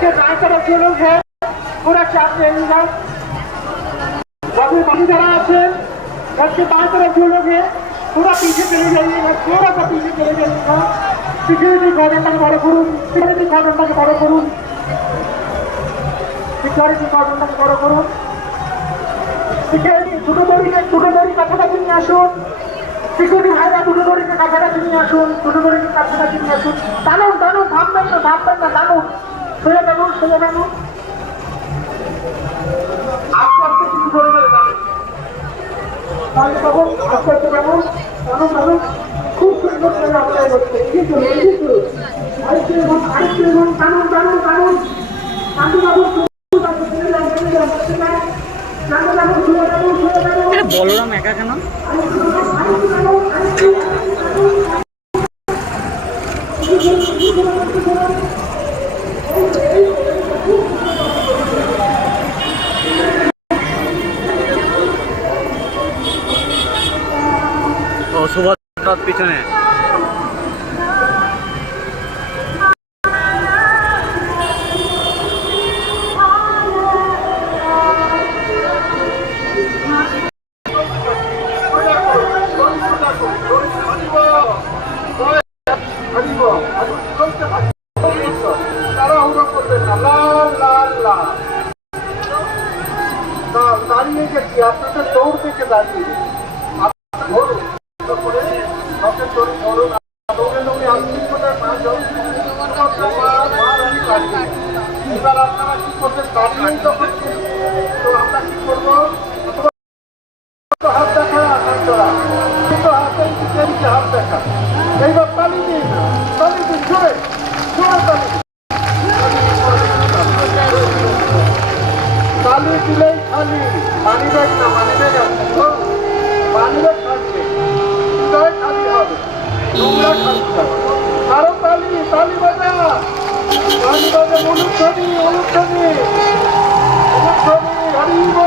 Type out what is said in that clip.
के दाएं तरफ जो लोग हैं पूरा चाप ले लीजिए। बाकी जरा आपसे रथ के बाएं तरफ जो लोग हैं पूरा पीछे चले जाइएगा, थोड़ा सा पीछे चले जाइएगा। सिक्योरिटी कॉर्डनটাকে বড় করুন, সিকিউরিটি কর্ডনটাকে বড় করুন, সিকিউরিটি কর্ডনটাকে বড় করুন। সিকিউরিটি দুটো দড়ি কাছাকাছি নিয়ে আসুন। সিকিউরিটি ভাইরা দুটো দড়িকে কাছাকাছি নিয়ে আসুন, দুটো দড়িকে কাছাকাছি নিয়ে আসুন। টানুন টানুন, থামবেন না টানুন, সোজা টানুন। আস্তে আস্তে কিছু ধরে ধরে যাবেন, তাহলে তখন আস্তে আস্তে টানুন। খুব সুন্দর করে আপনার করছে। বলরাম একা কেন? ও সুভদ্রার পিছনে দাঁড়িয়ে গেছি, আপনাদের দৌড় থেকে দাঁড়িয়ে ধরুন, ধরুন দৌড়ে আপনি কোথায় এবার আপনারা কি করবেন? দাঁড়িয়েই যখন তো আমরা কি করবো? হাত দেখা, হাত ধরা, দুটো হাতের দিকে হাত দেখা। এইবার তালি দিন, জোরে তালি দিলেই খালি মানি ব্যাগ না, মানি ব্যাগ আছে তো, মানি ব্যাগ থাকবে, হৃদয় খালি হবে, নোংরা খালি হবে। আরো তালি বাজা, তালি বাজা, অনুধ্বনি হরি বল।